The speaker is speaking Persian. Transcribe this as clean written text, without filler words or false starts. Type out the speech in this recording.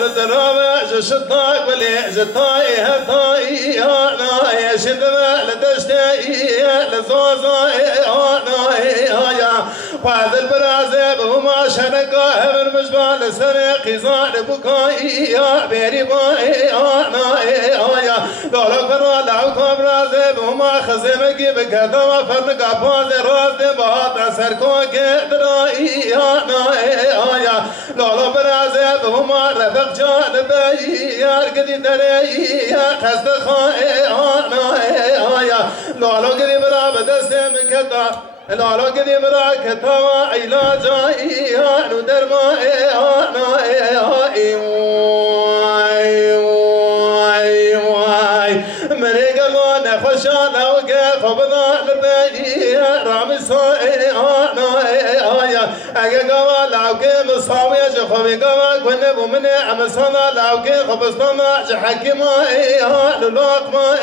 نزرابة جشطاك ولي جطاي هطاي هاي شدما لدشتاي لزوزاي هاي وهذا البرازب هما شنقا من مجبال سرقي زان بكاي بيري باي هاي دولو كرا لو كبرازب هما خزمكي بكذا فرنقا باز راز بهات سركو كدراي هاي لولو برازب هما رفق جانبي يا كدي دري يا خست خاي هاي لولو كدي برا بدستم كدا لولو كدي برا كتا علاجي نو درما خوشانا وقف وبضال بي رامساي اگه قوا لاوكي مصاوي جخوي قوا كن بمن امسنا لاوكي خبصنا حكيما لولاق ما